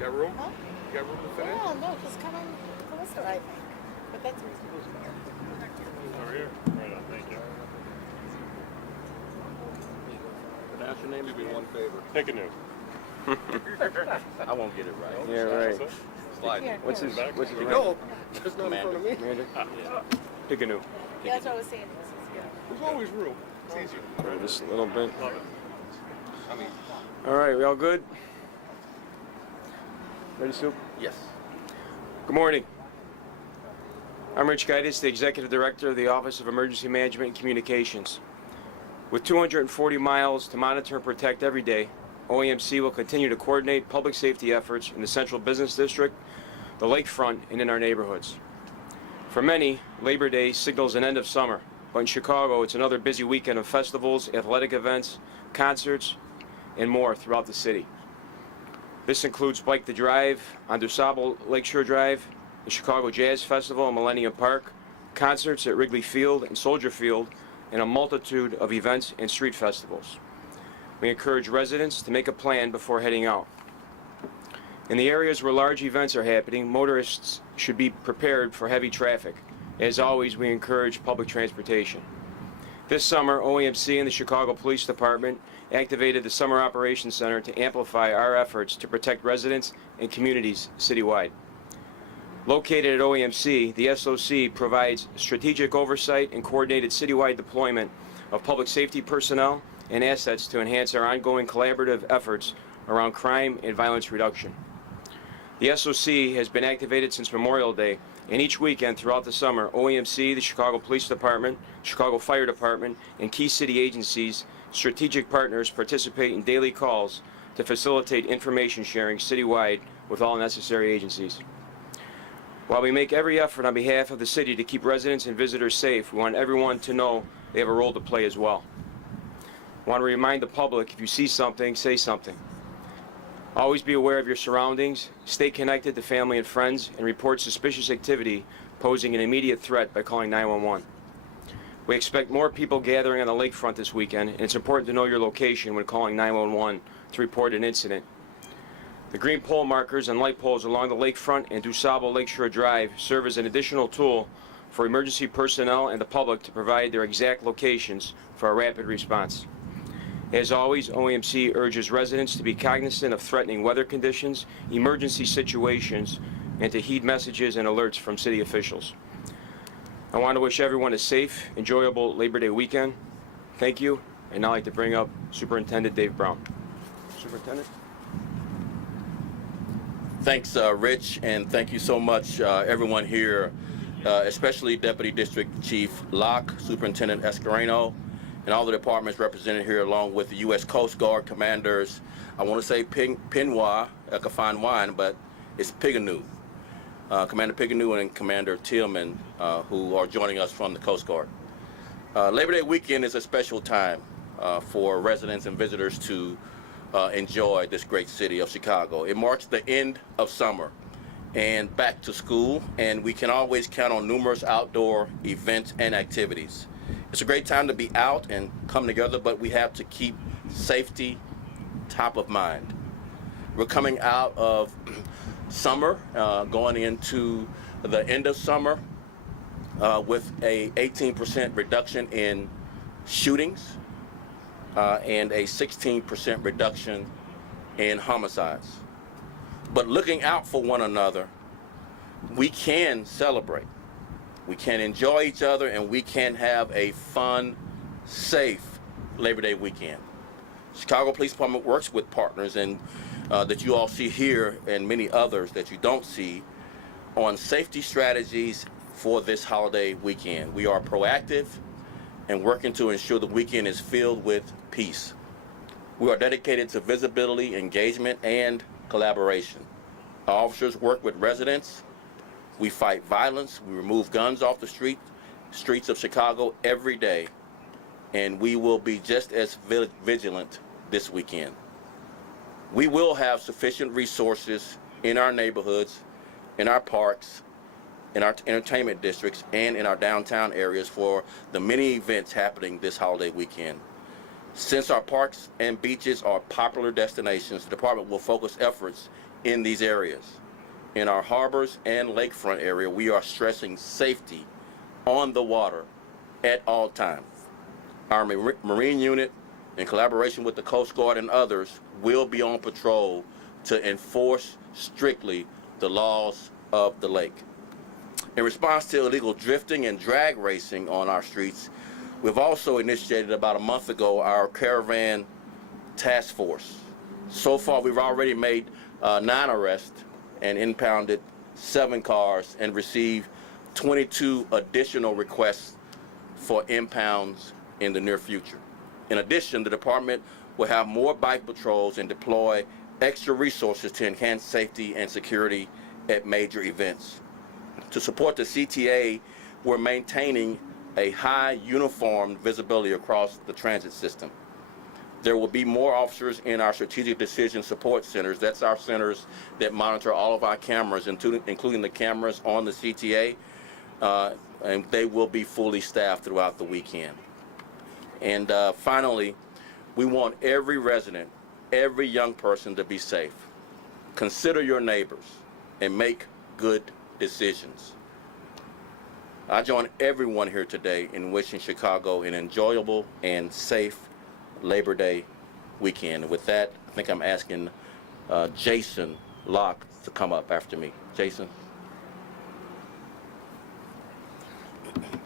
Got room? Huh? You got room to fit in? Yeah, no, just come on closer, I think. But that's reasonable. Over here. Right on, thank you. Pronounce your name. Do me one favor. Take a new. I won't get it right. Yeah, right. Slide. Here, What's here. his rank? No, it's not in front of me. Commander? Pick a new. Yeah, that's what I was saying. This is good. There's always room. It's easier. Try this a little bit. Love it. I mean, All right, we all good? Ready, Soup? yes. Good morning. I'm Rich Gaitis, the Executive Director of the Office of Emergency Management and Communications. With 240 miles to monitor and protect every day, OEMC will continue to coordinate public safety efforts in the Central Business District, the lakefront, and in our neighborhoods. For many, Labor Day signals an end of summer, but in Chicago, it's another busy weekend of festivals, athletic events, concerts, and more throughout the city. This includes Bike the Drive on DuSable Lakeshore Drive, the Chicago Jazz Festival in Millennium Park, concerts at Wrigley Field and Soldier Field, and a multitude of events and street festivals. We encourage residents to make a plan before heading out. In the areas where large events are happening, motorists should be prepared for heavy traffic. As always, we encourage public transportation. This summer, OEMC and the Chicago Police Department activated the Summer Operations Center to amplify our efforts to protect residents and communities citywide. Located at OEMC, the SOC provides strategic oversight and coordinated citywide deployment of public safety personnel and assets to enhance our ongoing collaborative efforts around crime and violence reduction. The SOC has been activated since Memorial Day, and each weekend throughout the summer, OEMC, the Chicago Police Department, Chicago Fire Department, and key city agencies, strategic partners participate in daily calls to facilitate information sharing citywide with all necessary agencies. While we make every effort on behalf of the city to keep residents and visitors safe, we want everyone to know they have a role to play as well. I want to remind the public, if you see something, say something. Always be aware of your surroundings, stay connected to family and friends, and report suspicious activity posing an immediate threat by calling 911. We expect more people gathering on the lakefront this weekend, and it's important to know your location when calling 911 to report an incident. The green pole markers and light poles along the lakefront and DuSable Lakeshore Drive serve as an additional tool for emergency personnel and the public to provide their exact locations for a rapid response. As always, OEMC urges residents to be cognizant of threatening weather conditions, emergency situations, and to heed messages and alerts from city officials. I want to wish everyone a safe, enjoyable Labor Day weekend. Thank you, and now I'd like to bring up Superintendent Dave Brown. Superintendent? Thanks, Rich, and thank you so much, everyone here, especially Deputy District Chief Locke, Superintendent Escareno, and all the departments represented here, along with the U.S. Coast Guard commanders. I want to say Pinois, like a fine wine, but it's Piganoo. Commander Piganoo and Commander Tillman, who are joining us from the Coast Guard. Labor Day weekend is a special time for residents and visitors to enjoy this great city of Chicago. It marks the end of summer and back to school, and we can always count on numerous outdoor events and activities. It's a great time to be out and come together, but we have to keep safety top of mind. We're coming out of summer, going into the end of summer with a 18% reduction in shootings and a 16% reduction in homicides. But looking out for one another, we can celebrate. We can enjoy each other, and we can have a fun, safe Labor Day weekend. Chicago Police Department works with partners and that you all see here and many others that you don't see on safety strategies for this holiday weekend. We are proactive and working to ensure the weekend is filled with peace. We are dedicated to visibility, engagement, and collaboration. Our officers work with residents. We fight violence. We remove guns off the streets of Chicago every day, and we will be just as vigilant this weekend. We will have sufficient resources in our neighborhoods, in our parks, in our entertainment districts, and in our downtown areas for the many events happening this holiday weekend. Since our parks and beaches are popular destinations, the department will focus efforts in these areas. In our harbors and lakefront area, we are stressing safety on the water at all times. Our Marine unit, in collaboration with the Coast Guard and others, will be on patrol to enforce strictly the laws of the lake. In response to illegal drifting and drag racing on our streets, we've also initiated about a month ago our caravan task force. So far, we've already made 9 arrests and impounded 7 cars and received 22 additional requests for impounds in the near future. In addition, the department will have more bike patrols and deploy extra resources to enhance safety and security at major events. To support the CTA, we're maintaining a high uniform visibility across the transit system. There will be more officers in our strategic decision support centers. That's our centers that monitor all of our cameras, including the cameras on the CTA, and they will be fully staffed throughout the weekend. And finally, we want every resident, every young person to be safe. Consider your neighbors and make good decisions. I join everyone here today in wishing Chicago an enjoyable and safe Labor Day weekend. And with that, I think I'm asking Jason Locke to come up after me. Jason.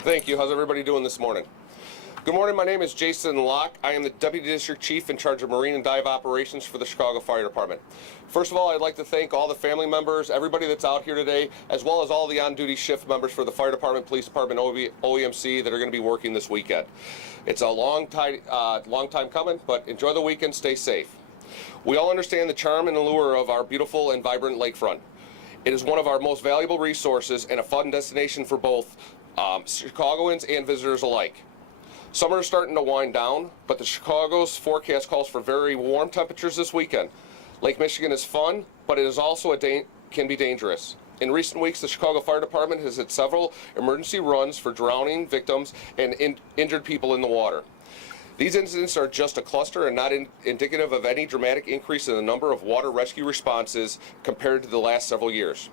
Thank you. How's everybody doing this morning? Good morning. My name is Jason Locke. I am the Deputy District Chief in charge of Marine and Dive Operations for the Chicago Fire Department. First of all, I'd like to thank all the family members, everybody that's out here today, as well as all the on-duty shift members for the Fire Department, Police Department, OEMC that are going to be working this weekend. It's a long time coming, but enjoy the weekend, stay safe. We all understand the charm and allure of our beautiful and vibrant lakefront. It is one of our most valuable resources and a fun destination for both Chicagoans and visitors alike. Summer is starting to wind down, but the Chicago's forecast calls for very warm temperatures this weekend. Lake Michigan is fun, but it is also can be dangerous. In recent weeks, the Chicago Fire Department has had several emergency runs for drowning victims and injured people in the water. These incidents are just a cluster and not indicative of any dramatic increase in the number of water rescue responses compared to the last several years.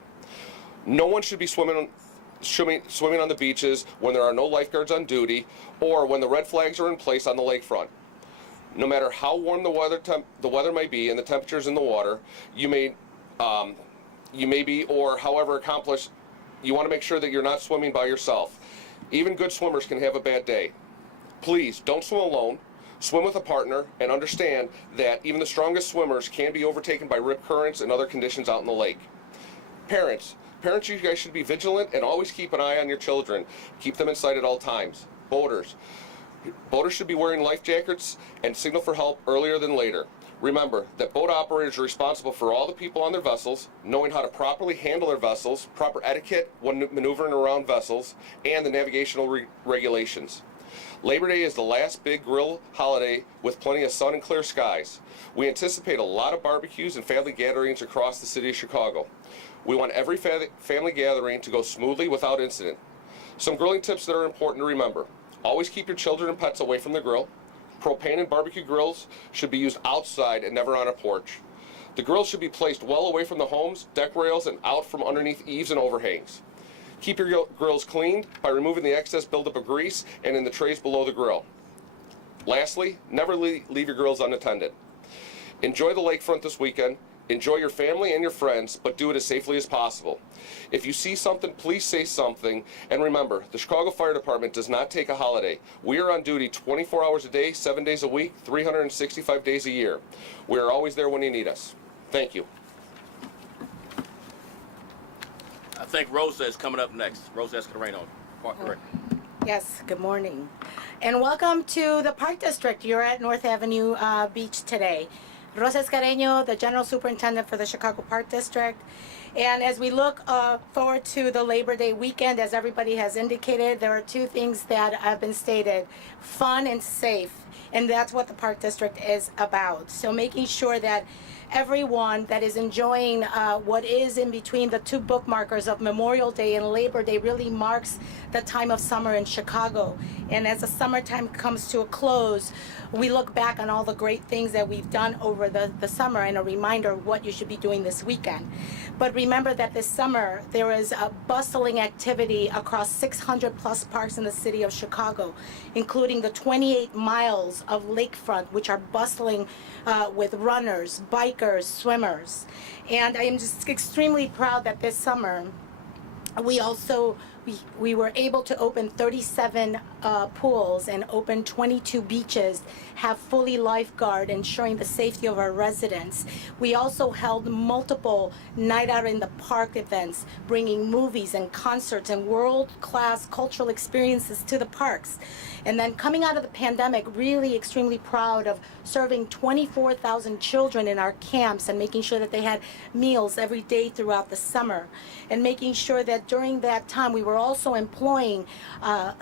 No one should be swimming on the beaches when there are no lifeguards on duty or when the red flags are in place on the lakefront. No matter how warm the weather may be and the temperatures in the water, you may be, or however accomplished, you want to make sure that you're not swimming by yourself. Even good swimmers can have a bad day. Please don't swim alone. Swim with a partner and understand that even the strongest swimmers can be overtaken by rip currents and other conditions out in the lake. Parents, you guys should be vigilant and always keep an eye on your children. Keep them in sight at all times. Boaters should be wearing life jackets and signal for help earlier than later. Remember that boat operators are responsible for all the people on their vessels, knowing how to properly handle their vessels, proper etiquette when maneuvering around vessels, and the navigational regulations. Labor Day is the last big grill holiday with plenty of sun and clear skies. We anticipate a lot of barbecues and family gatherings across the city of Chicago. We want every family gathering to go smoothly without incident. Some grilling tips that are important to remember. Always keep your children and pets away from the grill. Propane and barbecue grills should be used outside and never on a porch. The grills should be placed well away from the homes, deck rails, and out from underneath eaves and overhangs. Keep your grills cleaned by removing the excess buildup of grease and in the trays below the grill. Lastly, never leave your grills unattended. Enjoy the lakefront this weekend. Enjoy your family and your friends, but do it as safely as possible. If you see something, please say something. And remember, the Chicago Fire Department does not take a holiday. We are on duty 24 hours a day, 7 days a week, 365 days a year. We are always there when you need us. Thank you. I think Rosa is coming up next. Rosa Escareno, Park Director. Yes, good morning. And welcome to the Park District. You're at North Avenue Beach today. Rosa Escareno, the General Superintendent for the Chicago Park District. And as we look forward to the Labor Day weekend, as everybody has indicated, there are two things that have been stated: fun and safe. And that's what the Park District is about. So making sure that everyone that is enjoying what is in between the two bookmarkers of Memorial Day and Labor Day really marks the time of summer in Chicago. And as the summertime comes to a close, we look back on all the great things that we've done over the summer and a reminder of what you should be doing this weekend. But remember that this summer there is a bustling activity across 600 plus parks in the city of Chicago, including the 28 miles of lakefront, which are bustling with runners, bikers, swimmers. And I am just extremely proud that this summer we were able to open 37 pools and open 22 beaches, have fully lifeguard, ensuring the safety of our residents. We also held multiple night out in the park events, bringing movies and concerts and world-class cultural experiences to the parks. And then coming out of the pandemic, really extremely proud of serving 24,000 children in our camps and making sure that they had meals every day throughout the summer. And making sure that during that time we were also employing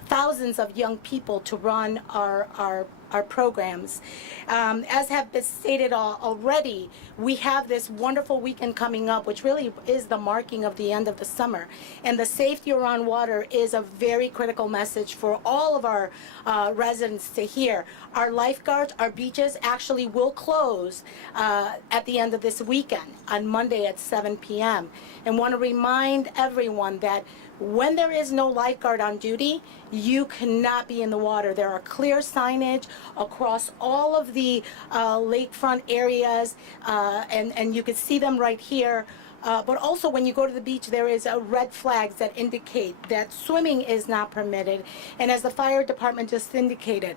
thousands of young people to run our programs. As have been stated already, we have this wonderful weekend coming up, which really is the marking of the end of the summer. And the safety around water is a very critical message for all of our residents to hear. Our lifeguards, our beaches actually will close at the end of this weekend on Monday at 7 p.m. And want to remind everyone that when there is no lifeguard on duty, you cannot be in the water. There are clear signage across all of the lakefront areas, and you can see them right here. But also when you go to the beach, there is red flags that indicate that swimming is not permitted. And as the fire department just indicated,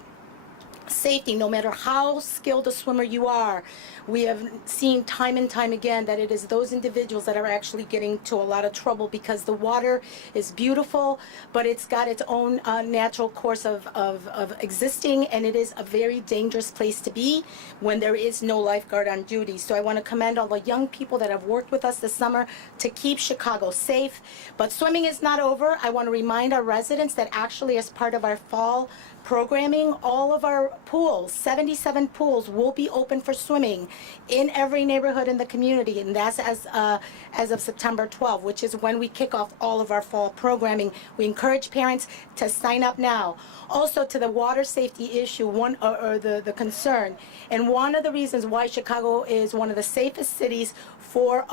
safety, no matter how skilled a swimmer you are, we have seen time and time again that it is those individuals that are actually getting to a lot of trouble because the water is beautiful, but it's got its own natural course of existing, and it is a very dangerous place to be when there is no lifeguard on duty. So I want to commend all the young people that have worked with us this summer to keep Chicago safe. But swimming is not over. I want to remind our residents that actually as part of our fall programming, all of our pools, 77 pools, will be open for swimming in every neighborhood in the community, and that's as of September 12th, which is when we kick off all of our fall programming. We encourage parents to sign up now. Also, to the water safety issue, the concern, and one of the reasons why Chicago is one of the safest cities for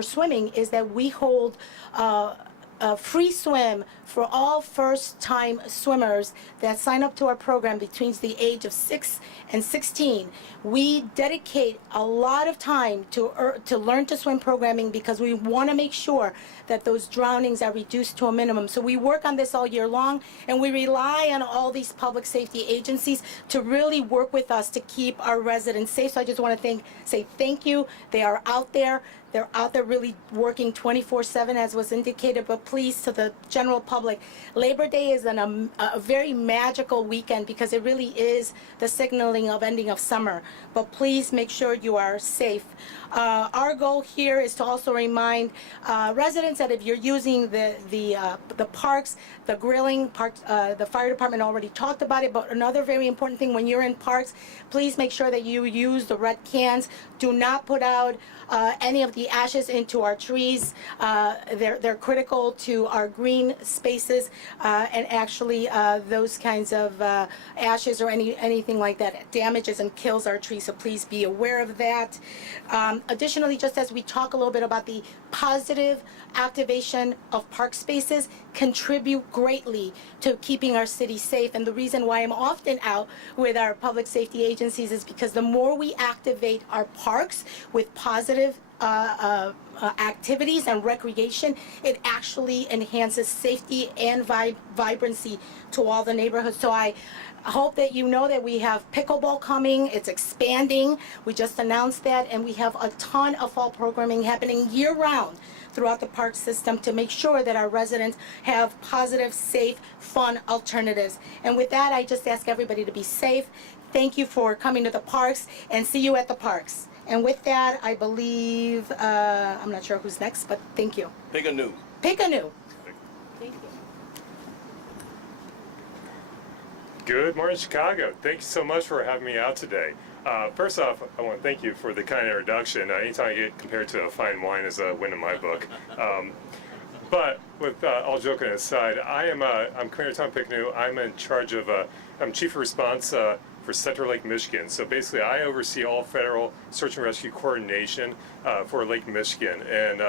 swimming is that we hold free swim for all first-time swimmers that sign up to our program between the age of 6 and 16. We dedicate a lot of time to learn to swim programming because we want to make sure that those drownings are reduced to a minimum. So we work on this all year long, and we rely on all these public safety agencies to really work with us to keep our residents safe. So I just want to say thank you. They are out there. They're out there really working 24/7, as was indicated. But please, to the general public, Labor Day is a very magical weekend because it really is the signaling of ending of summer. But please make sure you are safe. Our goal here is to also remind residents that if you're using the parks, the grilling parks, the fire department already talked about it. But another very important thing, when you're in parks, please make sure that you use the red cans. Do not put out any of the ashes into our trees. They're critical to our green spaces, and actually those kinds of ashes or anything like that damages and kills our trees. So please be aware of that. Additionally, just as we talk a little bit about the positive activation of park spaces, contribute greatly to keeping our city safe. And the reason why I'm often out with our public safety agencies is because the more we activate our parks with positive activities and recreation, it actually enhances safety and vibrancy to all the neighborhoods. So I hope that you know that we have pickleball coming. It's expanding. We just announced that, and we have a ton of fall programming happening year-round throughout the park system to make sure that our residents have positive, safe, fun alternatives. And with that, I just ask everybody to be safe. Thank you for coming to the parks, and see you at the parks. And with that, I believe, I'm not sure who's next, but thank you. Pick a new. Pick a new. Thank you. Good morning, Chicago. Thank you so much for having me out today. First off, I want to thank you for the kind introduction. Anytime I get compared to a fine wine is a win in my book. But with all joking aside, I'm Commander Tom Picknew. I'm in charge of, I'm Chief of Response for Central Lake Michigan. So basically, I oversee all federal search and rescue coordination for Lake Michigan. And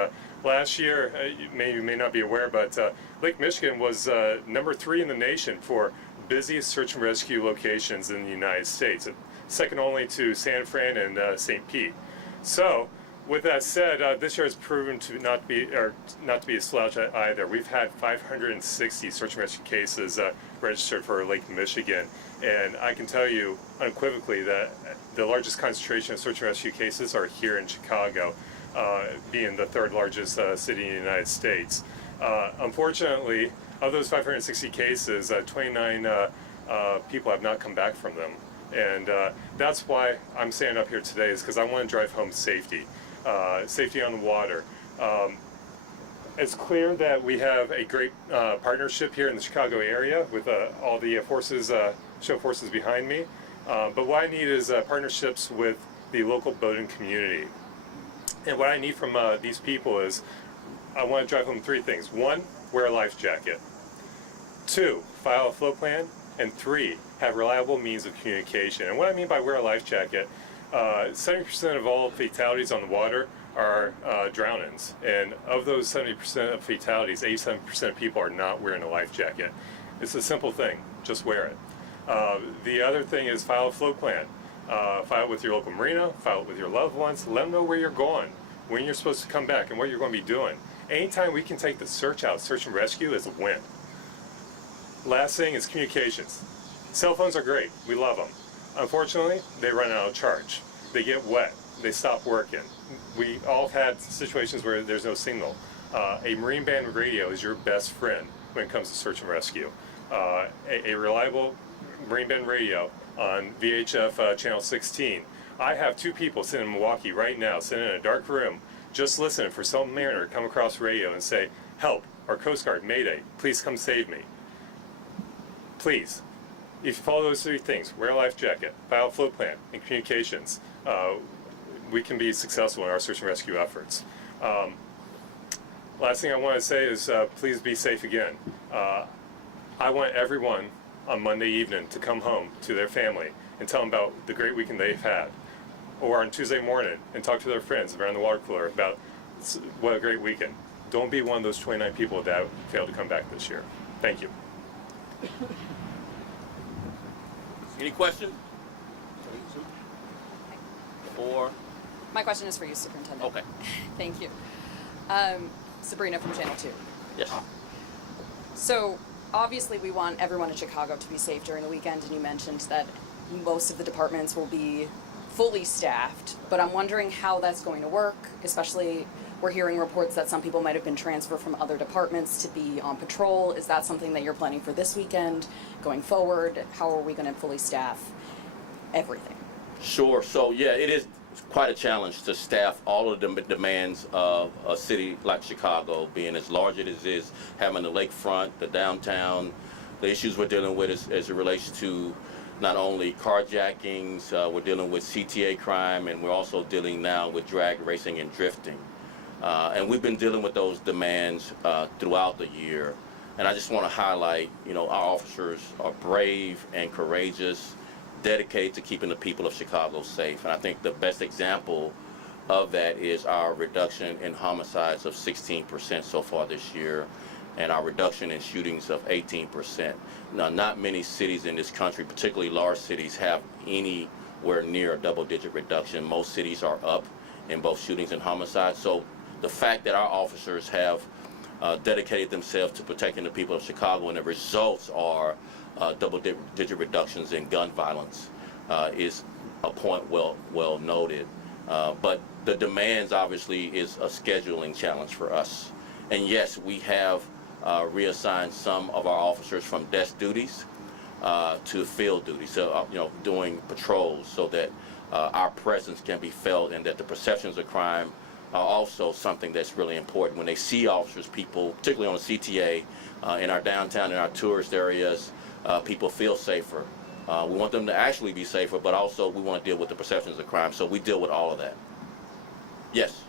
last year, you may not be aware, but Lake Michigan was number 3 in the nation for busiest search and rescue locations in the United States, second only to San Fran and St. Pete. So, with that said, this year has proven to not be a slouch either. We've had 560 search and rescue cases registered for Lake Michigan, and I can tell you unequivocally that the largest concentration of search and rescue cases are here in Chicago, being the 3rd largest city in the United States. Unfortunately, of those 560 cases, 29 people have not come back from them. And that's why I'm standing up here today, is because I want to drive home safety. Safety on the water. It's clear that we have a great partnership here in the Chicago area with all the show forces behind me. But what I need is partnerships with the local boating community. And what I need from these people is, I want to drive home 3 things. 1, wear a life jacket. 2, file a flow plan. And 3, have reliable means of communication. And what I mean by wear a life jacket, 70% of all fatalities on the water are drownings. And of those 70% of fatalities, 87% of people are not wearing a life jacket. It's a simple thing, just wear it. The other thing is file a flow plan. File it with your local marina, file it with your loved ones, let them know where you're going, when you're supposed to come back, and what you're going to be doing. Anytime we can take the search out, search and rescue, is a win. Last thing is communications. Cell phones are great. We love them. Unfortunately, they run out of charge. They get wet. They stop working. We all had situations where there's no signal. A Marine band radio is your best friend when it comes to search and rescue. A reliable Marine band radio on VHF channel 16. I have 2 people sitting in Milwaukee right now, sitting in a dark room, just listening for some mariner to come across radio and say, "Help, our Coast Guard, Mayday, please come save me." Please, if you follow those 3 things, wear a life jacket, file a flow plan, and communications, we can be successful in our search and rescue efforts. Last thing I want to say is please be safe again. I want everyone on Monday evening to come home to their family and tell them about the great weekend they've had. Or on Tuesday morning and talk to their friends around the water cooler about what a great weekend. Don't be one of those 29 people that failed to come back this year. Thank you. Any questions? 4. My question is for you, Superintendent. Okay. Thank you. Sabrina from Channel 2. Yes. So, obviously we want everyone in Chicago to be safe during the weekend, and you mentioned that most of the departments will be fully staffed, but I'm wondering how that's going to work, especially we're hearing reports that some people might have been transferred from other departments to be on patrol. Is that something that you're planning for this weekend, going forward? How are we going to fully staff everything? Sure. So, yeah, it is quite a challenge to staff all of the demands of a city like Chicago, being as large as it is, having the lakefront, the downtown, the issues we're dealing with as it relates to not only carjackings, we're dealing with CTA crime, and we're also dealing now with drag racing and drifting. And we've been dealing with those demands throughout the year. And I just want to highlight, our officers are brave and courageous, dedicated to keeping the people of Chicago safe. And I think the best example of that is our reduction in homicides of 16% so far this year, and our reduction in shootings of 18%. Now, not many cities in this country, particularly large cities, have anywhere near a double-digit reduction. Most cities are up in both shootings and homicides. So the fact that our officers have dedicated themselves to protecting the people of Chicago, and the results are double-digit reductions in gun violence, is a point well noted. But the demands, obviously, is a scheduling challenge for us. And yes, we have reassigned some of our officers from desk duties to field duties, so doing patrols, so that our presence can be felt, and that the perceptions of crime are also something that's really important. When they see officers, people, particularly on the CTA, in our downtown, in our tourist areas, people feel safer. We want them to actually be safer, but also we want to deal with the perceptions of crime, so we deal with all of that. Yes?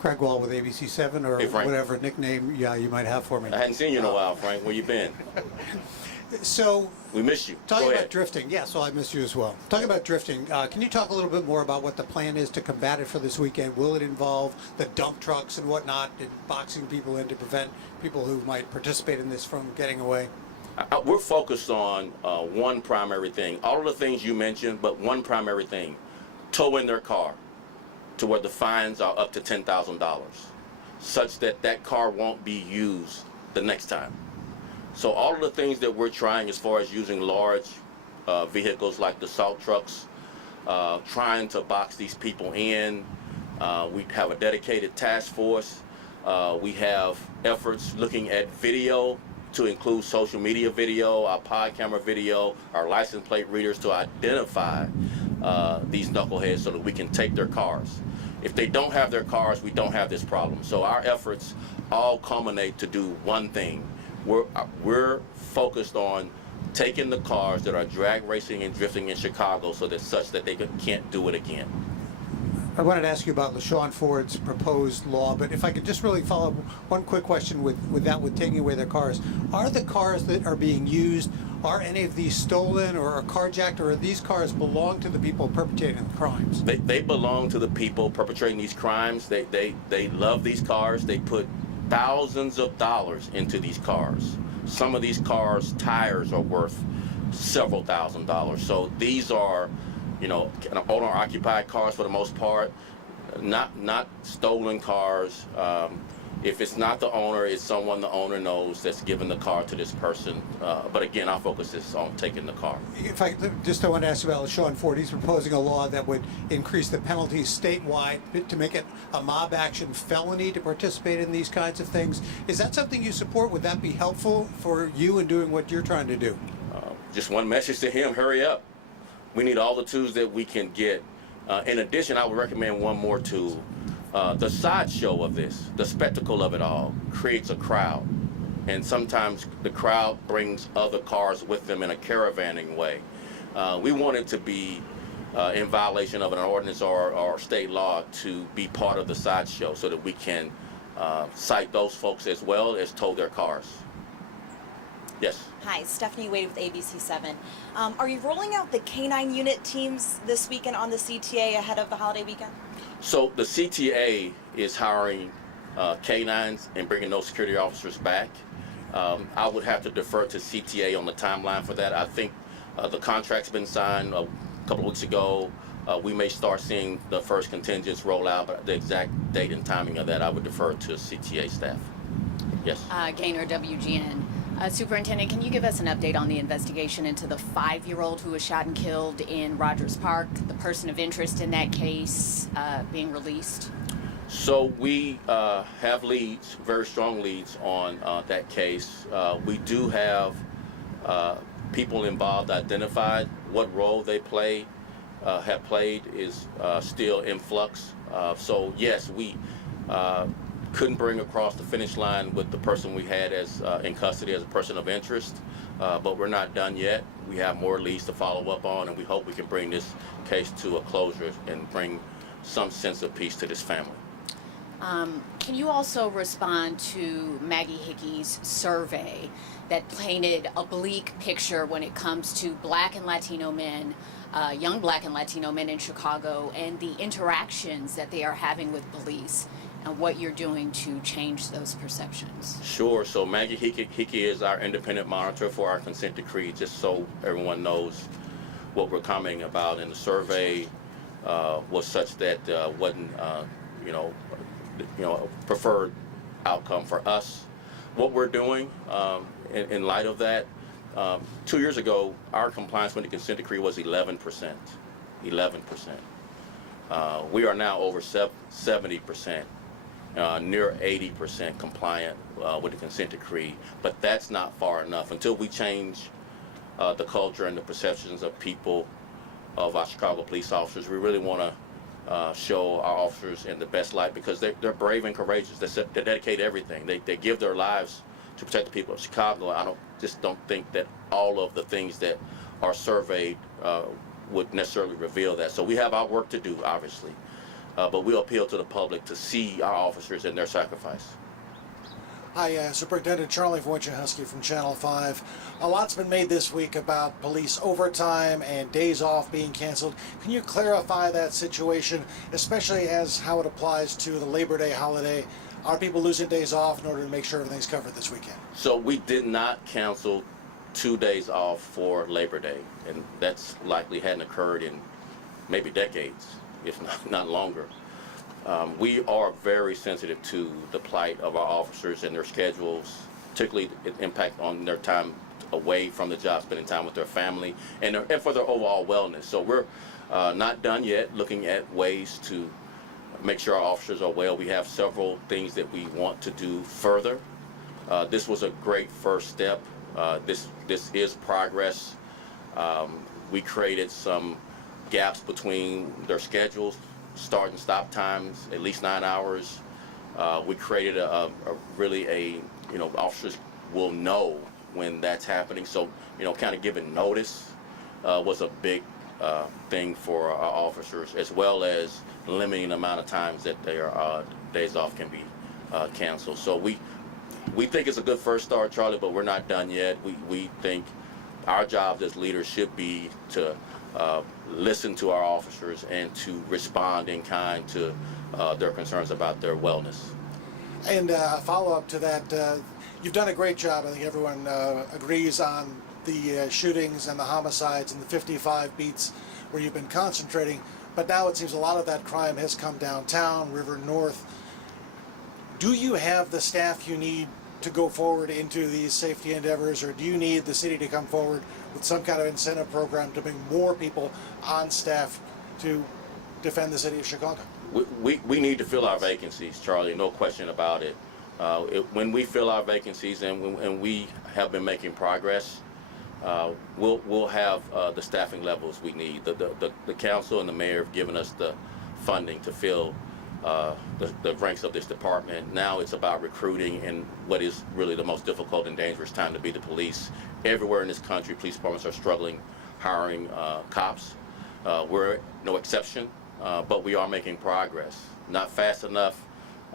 Craig Wall with ABC7, or Hey, Frank. whatever nickname you might have for me. I hadn't seen you in a while, Frank. Where you been? So, We missed you. talking Go about ahead. drifting, yes, well, I missed you as well. Talking about drifting, can you talk a little bit more about what the plan is to combat it for this weekend? Will it involve the dump trucks and whatnot, and boxing people in to prevent people who might participate in this from getting away? We're focused on one primary thing. All of the things you mentioned, but one primary thing. Tow in their car to where the fines are up to $10,000, such that that car won't be used the next time. So all of the things that we're trying as far as using large vehicles like the salt trucks, trying to box these people in. We have a dedicated task force. We have efforts looking at video to include social media video, our pod camera video, our license plate readers to identify these knuckleheads so that we can take their cars. If they don't have their cars, we don't have this problem. So our efforts all culminate to do one thing. We're focused on taking the cars that are drag racing and drifting in Chicago so that such that they can't do it again. I wanted to ask you about LaShawn Ford's proposed law, but if I could just really follow up one quick question with taking away their cars. Are the cars that are being used, are any of these stolen or carjacked, or these cars belong to the people perpetrating the crimes? They belong to the people perpetrating these crimes. They love these cars. They put thousands of dollars into these cars. Some of these cars' tires are worth several $1,000s. So these are, owner-occupied cars for the most part, not stolen cars. If it's not the owner, it's someone the owner knows that's given the car to this person. But again, our focus is on taking the car. If I want to ask you about LaShawn Ford, he's proposing a law that would increase the penalties statewide to make it a mob action felony to participate in these kinds of things. Is that something you support? Would that be helpful for you in doing what you're trying to do? Just one message to him: hurry up. We need all the tools that we can get. In addition, I would recommend one more tool. The sideshow of this, the spectacle of it all, creates a crowd. And sometimes the crowd brings other cars with them in a caravanning way. We want it to be in violation of an ordinance or state law to be part of the sideshow so that we can cite those folks as well as tow their cars. Yes. Hi, Stephanie Wade with ABC7. Are you rolling out the Canine unit teams this weekend on the CTA ahead of the holiday weekend? So the CTA is hiring canines and bringing those security officers back. I would have to defer to CTA on the timeline for that. I think the contract's been signed a couple of weeks ago. We may start seeing the first contingents roll out, but the exact date and timing of that, I would defer to CTA staff. Yes. Gaynor, WGN. Superintendent, can you give us an update on the investigation into the 5-year-old who was shot and killed in Rogers Park, the person of interest in that case being released? So we have leads, very strong leads on that case. We do have people involved identified. What role they have played is still in flux. So yes, we couldn't bring across the finish line with the person we had as in custody as a person of interest, but we're not done yet. We have more leads to follow up on, and we hope we can bring this case to a closure and bring some sense of peace to this family. Can you also respond to Maggie Hickey's survey that painted a bleak picture when it comes to Black and Latino men, young Black and Latino men in Chicago, and the interactions that they are having with police, and what you're doing to change those perceptions? Sure. So Maggie Hickey is our independent monitor for our consent decree, just so everyone knows what we're commenting about. And the survey was such that wasn't, preferred outcome for us. What we're doing in light of that, 2 years ago, our compliance with the consent decree was 11%. 11%. We are now over 70%. Near 80% compliant with the consent decree, but that's not far enough. Until we change the culture and the perceptions of people of our Chicago police officers. We really want to show our officers in the best light because they're brave and courageous. They dedicate everything. They give their lives to protect the people of Chicago. I don't think that all of the things that are surveyed would necessarily reveal that. So we have our work to do, obviously, but we'll appeal to the public to see our officers and their sacrifice. Hi, Superintendent Charlie Wojciechowski from Channel 5. A lot's been made this week about police overtime and days off being canceled. Can you clarify that situation, especially as how it applies to the Labor Day holiday? Are people losing days off in order to make sure everything's covered this weekend? So we did not cancel 2 days off for Labor Day, and that's likely hadn't occurred in maybe decades, if not longer. We are very sensitive to the plight of our officers and their schedules, particularly the impact on their time away from the job, spending time with their family, and for their overall wellness. So we're not done yet looking at ways to make sure our officers are well. We have several things that we want to do further. This was a great first step. This is progress. We created some gaps between their schedules, start and stop times, at least 9 hours. We created officers will know when that's happening. So, kind of giving notice was a big thing for our officers, as well as limiting the amount of times that their days off can be canceled. So we think it's a good first start, Charlie, but we're not done yet. We think our jobs as leaders should be to listen to our officers and to respond in kind to their concerns about their wellness. And a follow-up to that, you've done a great job. I think everyone agrees on the shootings and the homicides and the 55 beats where you've been concentrating. But now it seems a lot of that crime has come downtown, River North. Do you have the staff you need to go forward into these safety endeavors, or do you need the city to come forward with some kind of incentive program to bring more people on staff to defend the city of Chicago? We need to fill our vacancies, Charlie, no question about it. When we fill our vacancies and we have been making progress, we'll have the staffing levels we need. The council and the mayor have given us the funding to fill the ranks of this department. Now it's about recruiting in what is really the most difficult and dangerous time to be the police. Everywhere in this country, police departments are struggling hiring cops. We're no exception, but we are making progress. Not fast enough,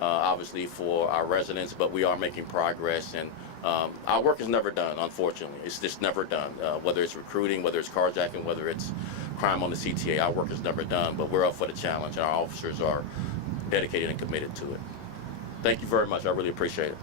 obviously, for our residents, but we are making progress. And our work is never done, unfortunately. It's just never done. Whether it's recruiting, whether it's carjacking, whether it's crime on the CTA, our work is never done, but we're up for the challenge, and our officers are dedicated and committed to it. Thank you very much. I really appreciate it.